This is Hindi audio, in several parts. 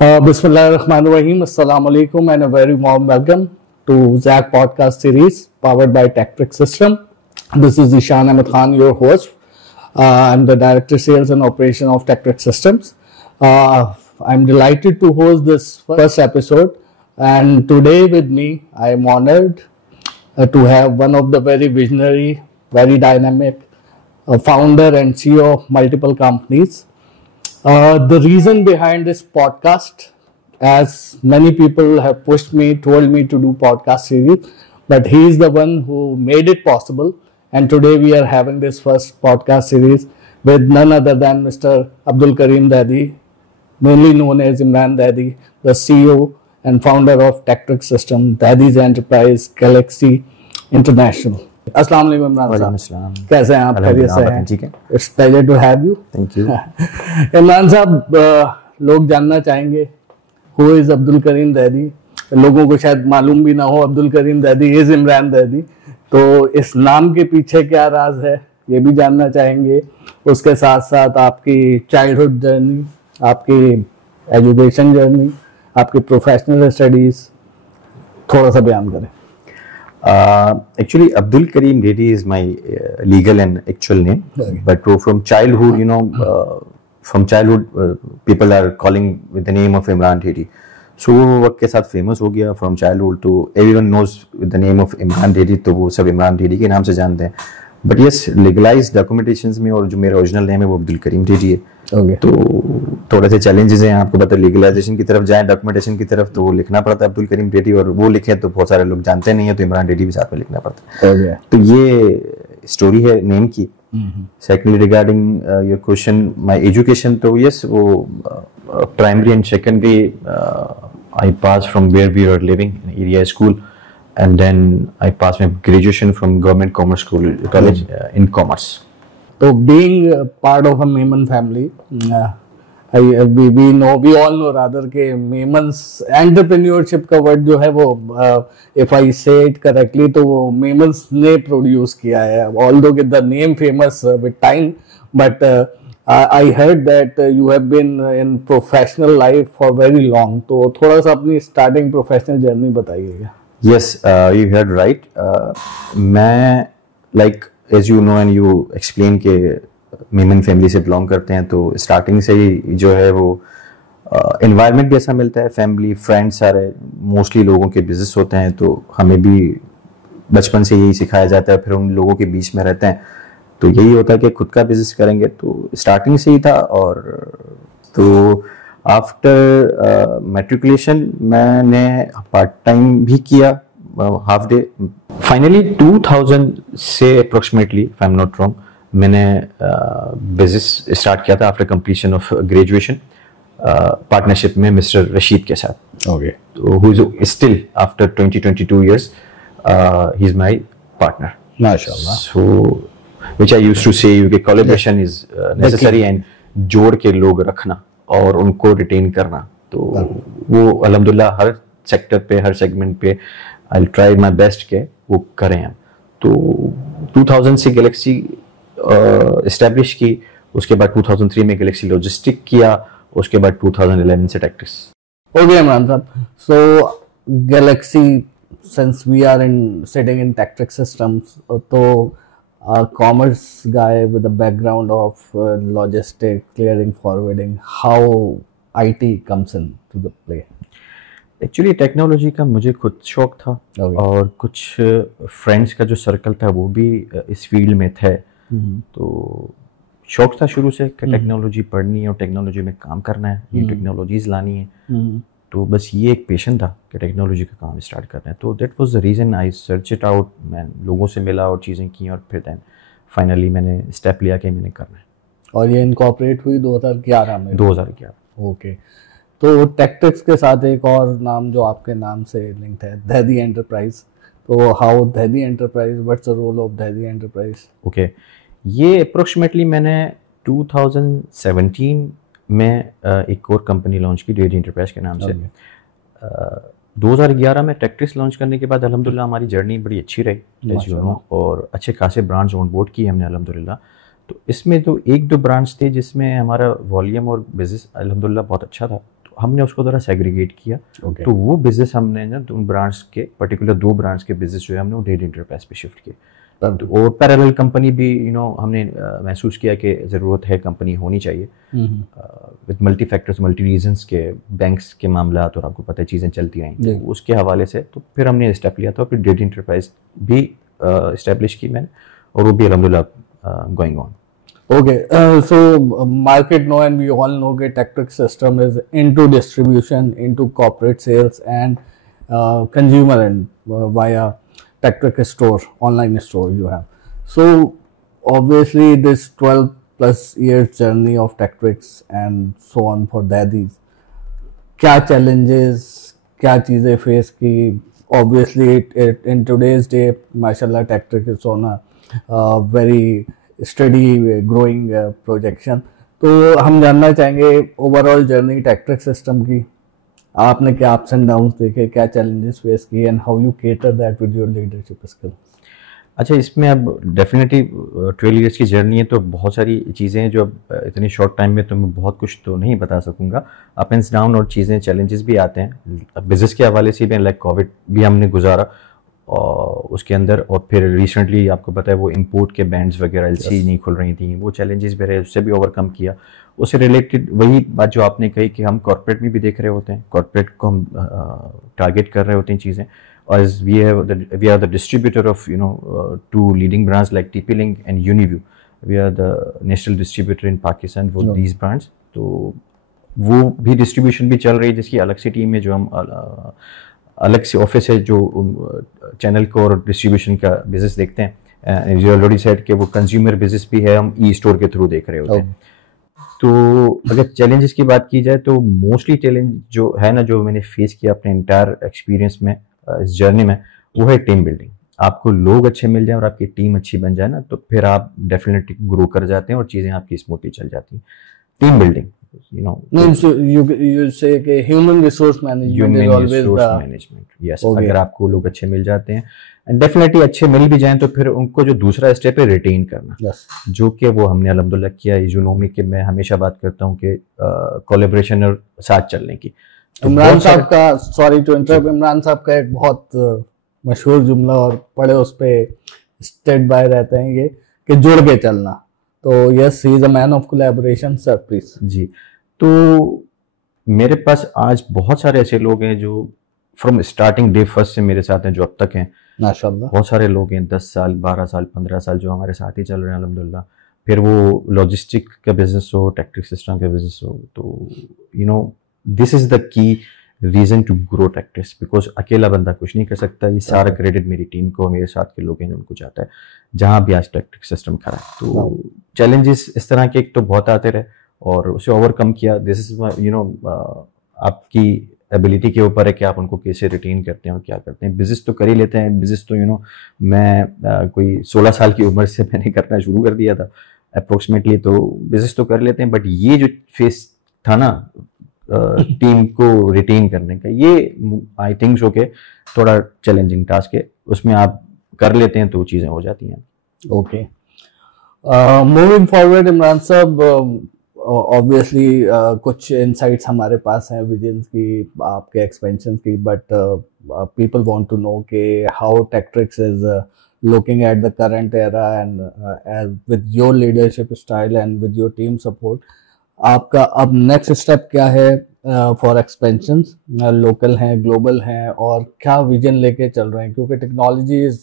Bismillahirrahmanirrahim. Assalamu alaikum and a very warm welcome to Zach podcast series powered by TechTrick System. This is Ishan Ahmed Khan, your host. I'm the Director Sales and Operation of TechTrick Systems. I'm delighted to host this first episode, and today with me I am honored to have one of the very visionary, very dynamic founder and CEO of multiple companies. The reason behind this podcast, as many people have pushed me, told me to do podcast series, but he is the one who made it possible. And today we are having this first podcast series with none other than Mr. Abdul Karim Dadi, mainly known as Imran Dadi, the CEO and founder of TechTrick System, Dadi's Enterprise, Galaxy International. अस्सलाम वालेकुम इमरान साहब, कैसे हैं आप? खैरियत से हैं? ठीक है। It's pleasure to have you. Thank you. Imran साहब, लोग जानना चाहेंगे हु इज अब्दुल करीम दैदी। लोगों को शायद मालूम भी ना हो अब्दुल करीम दैदी इज इमरान दैदी, तो इस नाम के पीछे क्या राज है ये भी जानना चाहेंगे। उसके साथ साथ आपकी चाइल्डहुड जर्नी, आपकी एजुकेशन जर्नी, आपकी प्रोफेशनल स्टडीज थोड़ा सा बयान करें। Actually, Abdul Karim Dadi is my legal and actual name. Okay. But from childhood, from childhood, people are calling with the name of Imran Dadi. So वो वक्त के साथ famous हो गया from childhood, तो everyone knows with the name of Imran Dadi, तो वो सब इमरान डेडी के नाम से जानते हैं। But yes, legalized documentations में और जो मेरा ओरिजिनल नेम है वो अब्दुल करीम डेडी है। Okay. तो थोड़े से चैलेंजेस हैं, आपको पता है लीगलाइजेशन की तरफ जाए, डॉक्यूमेंटेशन की तरफ, तो वो लिखना पड़ता है अब्दुल करीम डेडी, और वो लिखे तो बहुत सारे लोग जानते नहीं है, तो इमरान डेडी भी साथ में लिखना पड़ता है। Okay. तो ये स्टोरी है नेम की। Secondly regarding your question, my education, तो यस वो primary and secondary I pass from where we are living area school, and then I passed my graduation from Government Commerce School College in Commerce. So being part of a Memon family, we all know rather कि Memon's entrepreneurship का word जो है वो if I say it correctly तो वो Memon's ने produce किया है, although the name famous with time, but I heard that you have been in professional life for very long, तो थोड़ा सा अपनी starting professional journey बताइएगा। Yes, you heard right. मैं like as you know and you explain के मेमन फैमिली से बिलोंग करते हैं, तो स्टार्टिंग से ही जो है वो एनवायरनमेंट भी ऐसा मिलता है, फैमिली फ्रेंड्स सारे मोस्टली लोगों के बिजनेस होते हैं, तो हमें भी बचपन से यही सिखाया जाता है। फिर उन लोगों के बीच में रहते हैं तो यही होता है कि खुद का बिजनेस करेंगे, तो स्टार्टिंग से ही था। और तो आफ्टर मैट्रिकुलेशन मैंने पार्ट टाइम भी किया, हाफ डे। फाइनली 2000 से approximately, if I am not wrong, मैंने बिजनेस स्टार्ट किया था after completion of graduation, partnership में मिस्टर रशीद के साथ। ओके। तो who is still after 22 years he is my partner. माशाल्लाह। So which I used to say कि कोलैबोरेशन इज नेसेसरी, एंड जोड़ के लोग रखना और उनको रिटेन करना, तो वो अल्हम्दुलिल्लाह हर सेक्टर पे, हर सेगमेंट पे आई ट्राई माय बेस्ट के वो करें हम। तो 2000 से गैलेक्सी एस्टैब्लिश की, उसके बाद 2003 में गैलेक्सी लॉजिस्टिक किया, उसके बाद 2011 से टेक्ट्रिक्स। ओके इमरान साहब, so galaxy, since we are in sitting in Techtric systems, तो commerce guy with a background of logistics, clearing, forwarding, how IT comes in to the play? Actually technology का मुझे खुद शौक था। Okay. और कुछ फ्रेंड्स का जो सर्कल था वो भी इस फील्ड में थे। तो शौक था शुरू से कि टेक्नोलॉजी पढ़नी है और टेक्नोलॉजी में काम करना है, न्यू टेक्नोलॉजीज लानी है। तो बस ये एक पैशन था कि टेक्नोलॉजी का काम स्टार्ट करना है। तो that was the reason I search it out. मैं लोगों से मिला और चीज़ें की, और फिर दैन फाइनली मैंने स्टेप लिया कि मैंने करना है। और ये इनकॉर्पोरेट हुई 2011 में? 2011। ओके। तो टेक्ट्रिक्स के साथ एक और नाम जो आपके नाम से लिंक्ड है, दैदी एंटरप्राइज। तो how Daidi enterprise, what's the role of Daidi enterprise? Okay, ये अप्रोक्सीमेटली मैंने 2017 में एक और कंपनी लॉन्च की, दैदी एंटरप्राइज के नाम से। 2011 में टेक्ट्रिक्स लॉन्च करने के बाद अल्हम्दुलिल्लाह हमारी जर्नी बड़ी अच्छी रही एज यू नो, और अच्छे खासे ब्रांड्स ऑन बोर्ड किए हमने अल्हम्दुलिल्लाह। तो इसमें तो एक दो ब्रांड्स थे जिसमें हमारा वॉल्यूम और बिजनेस अल्हम्दुलिल्लाह बहुत अच्छा था। तो हमने उसको थोड़ा सेग्रीगेट किया। Okay. तो वो बिजनेस हमने ना उन ब्रांड्स के पर्टिकुलर 2 ब्रांड्स के बिजनेस जो है हमने वो डेटा एंटरप्राइज पे शिफ्ट किए। और पैरेलल कंपनी भी हमने महसूस किया कि ज़रूरत है, कंपनी होनी चाहिए with multi factors, multi reasons के, बैंक्स के मामला, और आपको पता है चीज़ें चलती रहीं, तो उसके हवाले से तो फिर हमने स्टेप लिया था, फिर डेटा एंटरप्राइज भी इस्टेब्लिश की मैंने, और वो भी अल्हम्दुलिल्लाह going on. Okay, so market know and we all know that Tectrix system is into distribution, into corporate sales and consumer and via Tectrix store, online store you have. So obviously this 12 plus years journey of Tectrix and so on for Daddies, क्या challenges, क्या चीज़ें face की? Obviously in today's day, माशाल्लाह Tectrix is on a very study growing projection. तो हम जानना चाहेंगे ओवरऑल जर्नी टेक्ट्रिक्स सिस्टम की, आपने क्या अप्स एंड डाउन्स देखे, क्या चैलेंजेस फेस किए and how you cater that with your leadership skill. अच्छा, इसमें अब डेफिनेटली 12 इयर्स की जर्नी है, तो बहुत सारी चीज़ें हैं जो अब इतनी शॉर्ट टाइम में तो मैं बहुत कुछ तो नहीं बता सकूंगा। अप एंड डाउन और चीज़ें, चैलेंजेस भी आते हैं बिजनेस के हवाले से भी, लाइक कोविड भी हमने गुजारा और उसके अंदर, और फिर रिसेंटली आपको पता है वो इंपोर्ट के बैंड्स वगैरह एलसी नहीं खुल रही थी, वो चैलेंजेस भी रहे, उससे भी ओवरकम किया। उससे रिलेटेड वही बात जो आपने कही कि हम कॉर्पोरेट में भी देख रहे होते हैं, कॉर्पोरेट को हम टारगेट कर रहे होते हैं चीज़ें, और we are the distributor of 2 leading brands like TP-Link and Univu, we are the national distributor in Pakistan for these brands. तो वो भी डिस्ट्रीब्यूशन भी चल रही है, जिसकी अलग से टीम है, जो हम अलग से ऑफिस है जो चैनल को और डिस्ट्रीब्यूशन का बिजनेस देखते हैं। जो ऑलरेडी सेट कि वो कंज्यूमर बिजनेस भी है, हम ई स्टोर के थ्रू देख रहे होते हैं। तो अगर चैलेंजेस की बात की जाए तो मोस्टली चैलेंज जो है ना, जो मैंने फेस किया अपने इंटायर एक्सपीरियंस में, इस जर्नी में, वो है टीम बिल्डिंग। आपको लोग अच्छे मिल जाए और आपकी टीम अच्छी बन जाए ना, तो फिर आप डेफिनेटली ग्रो कर जाते हैं और चीज़ें आपकी स्मूथली चल जाती हैं। टीम बिल्डिंग, you say कि human resource management is always the management, yes. अगर आपको लोग अच्छे मिल जाते हैं एंड डेफिनेटली अच्छे मिल भी जाएं, तो फिर उनको जो दूसरा स्टेप है रिटेन करना, जो कि वो हमने अल्हम्दुलिल्लाह किया। यूनोमी के मैं हमेशा बात करता हूँ कि कोलैबोरेशन और साथ चलने की। इमरान साहब का, सॉरी टू इंटरप्ट, इमरान साहब का एक बहुत मशहूर जुमला, और पढ़े उस पे स्टेट बाय रहते हैं ये, कि जुड़ के चलना। तो yes, he is a man of collaboration. Sir please. जी, तो मेरे पास आज बहुत सारे ऐसे लोग हैं जो फ्रॉम स्टार्टिंग डे फर्स्ट से मेरे साथ हैं, जो अब तक हैं माशाल्लाह। बहुत सारे लोग हैं, 10 साल 12 साल 15 साल जो हमारे साथ ही चल रहे हैं अल्हम्दुलिल्लाह। फिर वो लॉजिस्टिक का बिजनेस हो, टेक्ट्रिक्स सिस्टम का बिजनेस हो, तो this is the key reason to grow Techtrics, because अकेला बंदा कुछ नहीं कर सकता। ये सारा क्रेडिट मेरी टीम को, मेरे साथ के लोग हैं उनको जाता है, जहाँ भी आज टेक्ट्रिक्स सिस्टम खड़ा है। तो चैलेंजेस इस तरह के एक तो बहुत आते रहे और उसे ओवरकम किया। दिस इज आपकी एबिलिटी के ऊपर है कि आप उनको कैसे रिटेन करते हैं और क्या करते हैं। बिजनेस तो कर ही लेते हैं, बिजनेस तो मैं कोई 16 साल की उम्र से मैंने करना शुरू कर दिया था अप्रोक्सीमेटली, तो बिजनेस तो कर लेते हैं। बट ये जो फेस था ना टीम को रिटेन करने का, ये आई थिंक सो के थोड़ा चैलेंजिंग टास्क है। उसमें आप कर लेते हैं तो चीज़ें हो जाती हैं। ओके, मूविंग फॉरवर्ड इमरान साहब, ऑब्वियसली कुछ इनसाइट्स हमारे पास हैं विजन की, आपके एक्सपेंशन की, but people want to know कि how Techtrics is looking at the current era and as with your leadership style and with your team support, आपका अब नेक्स्ट स्टेप क्या है फॉर एक्सपेंशन? लोकल हैं, ग्लोबल हैं, और क्या विजन लेके चल रहे हैं? क्योंकि technology is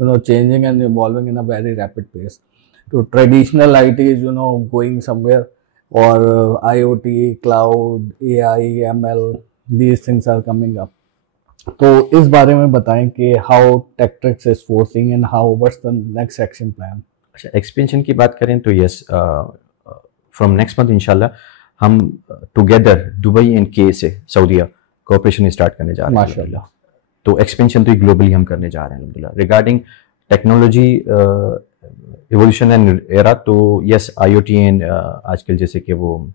changing and evolving in a very rapid pace. तो traditional IT is going somewhere, और IoT, cloud, AI, ML, these things are coming up. तो इस बारे में बताएं कि how Techtrics is forcing and how what's the next action plan. अच्छा, एक्सपेंशन की बात करें तो यस, फ्रॉम नेक्स्ट मंथ इंशाल्लाह हम टुगेदर दुबई एंड KSA सऊदीया कोऑपरेशन स्टार्ट करने जा रहे हैं माशाल्लाह। तो एक्सपेंशन तो ग्लोबली हम करने जा रहे हैं अल्हम्दुलिल्लाह। Regarding technology evolution and era, तो यस IoT एंड आजकल जैसे कि वो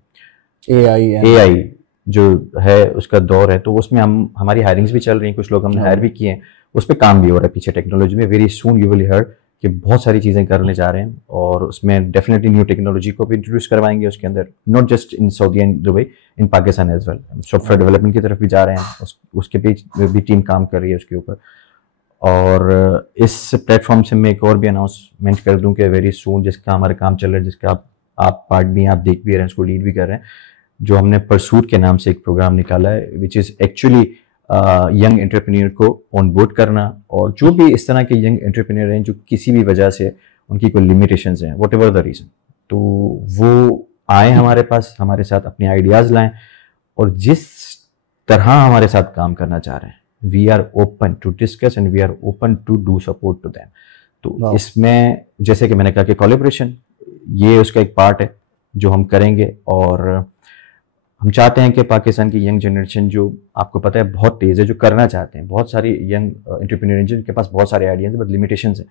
AI जो है उसका दौर है, तो उसमें हमारी हायरिंग्स भी चल रही हैं, कुछ लोग हमने हायर भी किए हैं, उस पर काम भी हो रहा है पीछे टेक्नोलॉजी में। Very soon you will hear कि बहुत सारी चीज़ें करने जा रहे हैं और उसमें डेफिनेटली न्यू टेक्नोलॉजी को भी इंट्रोड्यूस करवाएंगे उसके अंदर, not just in Saudi and Dubai, in Pakistan as well. Software development की तरफ भी जा रहे हैं, उसके भी टीम काम कर रही है उसके ऊपर। और इस प्लेटफॉर्म से मैं एक और भी अनाउंसमेंट कर दूं कि वेरी सून, जिसका हमारा काम चल रहा है, जिसका आप पार्ट भी हैं, आप देख भी रहे हैं, उसको लीड भी कर रहे हैं, जो हमने परसूट के नाम से एक प्रोग्राम निकाला है, which is actually young entrepreneur को ऑन बोर्ड करना, और जो भी इस तरह के यंग एंटरप्रेन्योर हैं जो किसी भी वजह से उनकी कोई लिमिटेशंस हैं, वट एवर द रीज़न, तो वो आए हमारे पास, हमारे साथ अपने आइडियाज़ लाएं, और जिस तरह हमारे साथ काम करना चाह रहे हैं, we are open to discuss and we are open to do support to them. तो इसमें जैसे कि मैंने कहा कि कोलैबोरेशन ये उसका एक पार्ट है जो हम करेंगे, और हम चाहते हैं कि पाकिस्तान की यंग जनरेशन, जो आपको पता है बहुत तेज़ है, जो करना चाहते हैं, बहुत सारी यंग एंटरप्रेन्योर हैं जिनके पास बहुत सारे आइडियाज़ हैं बट लिमिटेशंस हैं,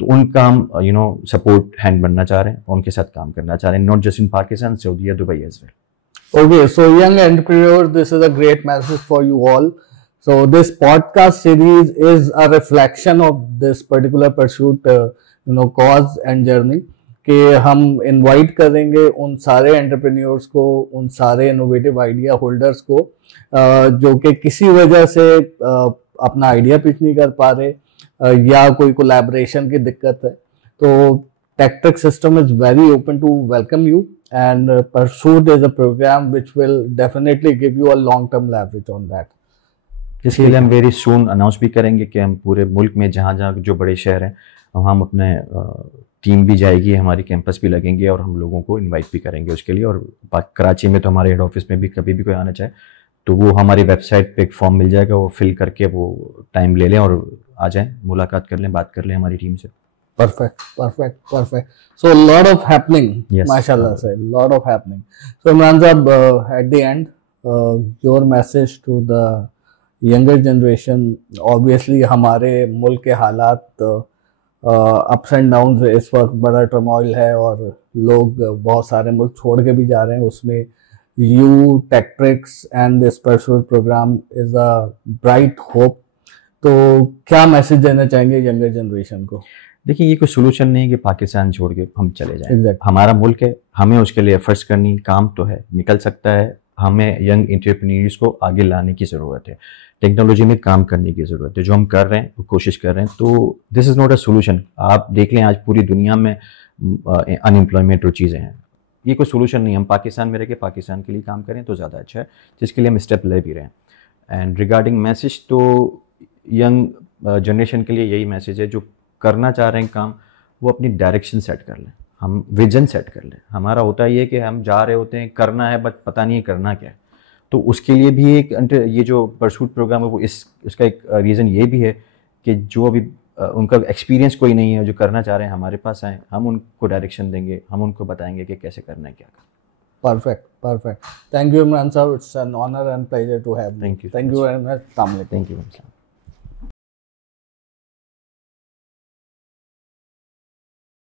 तो उनका हम सपोर्ट हैंड बनना चाह रहे हैं, उनके साथ काम करना चाह रहे हैं, not just in Pakistan, Saudi या Dubai as well. Okay, so young entrepreneurs, this is a great message for you all. So this podcast series is a reflection of this particular pursuit, cause and journey. कि हम इनवाइट करेंगे उन सारे एंटरप्रेन्योर्स को, उन सारे इनोवेटिव आइडिया होल्डर्स को जो कि किसी वजह से अपना आइडिया पिच नहीं कर पा रहे या कोई कोलैबोरेशन की दिक्कत है। तो tectric system is very open to welcome you, and Pursuit is a program which will definitely give you a long term leverage on that. इसके लिए हम वेरी सून अनाउंस भी करेंगे कि हम पूरे मुल्क में जहाँ जहाँ जो बड़े शहर हैं, हम अपने टीम भी जाएगी, हमारी कैंपस भी लगेंगे, और हम लोगों को इनवाइट भी करेंगे उसके लिए। और कराची में तो हमारे हेड ऑफिस में भी कभी भी कोई आना चाहे तो वो हमारी वेबसाइट पे एक फॉर्म मिल जाएगा, वो फिल करके वो टाइम ले लें और आ जाएं, मुलाकात कर लें, बात कर लें हमारी टीम से। Perfect. So a lot of happening. Yes. Mashallah, sir. Lot of happening. So Imran Sahab, at the end, your message to the younger generation. Obviously, हमारे मुल्क के हालात अप्स एंड डाउन इस वक्त बड़ा टर्मोइल है और लोग बहुत सारे मुल्क छोड़ के भी जा रहे हैं। उसमें you tectrix and this pursuit program is a bright hope. तो क्या मैसेज देना चाहेंगे यंगर जनरेशन को? देखिए, ये कोई सोल्यूशन नहीं है कि पाकिस्तान छोड़ के हम चले जाएं। exactly. हमारा मुल्क है, हमें उसके लिए एफर्ट्स करनी, काम तो है, निकल सकता है। हमें यंग एंटरप्रेन्योर्स को आगे लाने की ज़रूरत है, टेक्नोलॉजी में काम करने की ज़रूरत है, जो हम कर रहे हैं, वो कोशिश कर रहे हैं। तो this is not a solution. आप देख लें आज पूरी दुनिया में अनएम्प्लॉयमेंट और चीज़ें हैं, ये कोई सोल्यूशन नहीं। हम पाकिस्तान में रह के पाकिस्तान के लिए काम करें तो ज़्यादा अच्छा है, जिसके लिए हम स्टेप ले भी रहे हैं। एंड रिगार्डिंग मैसेज, तो यंग जनरेशन के लिए यही मैसेज है, जो करना चाह रहे हैं काम, वो अपनी डायरेक्शन सेट कर लें, हम विजन सेट कर लें। हमारा होता ही है कि हम जा रहे होते हैं, करना है, बट पता नहीं है करना क्या है। तो उसके लिए भी एक ये जो परसूट प्रोग्राम है, वो इसका एक रीज़न ये भी है कि जो अभी उनका एक्सपीरियंस कोई नहीं है, जो करना चाह रहे हैं, हमारे पास आए, हम उनको डायरेक्शन देंगे, हम उनको बताएंगे कि कैसे करना है, क्या करना। Perfect. Thank you, Imran sir. It's an honor and pleasure to have you. Thank you. Thank you very much. Thank you.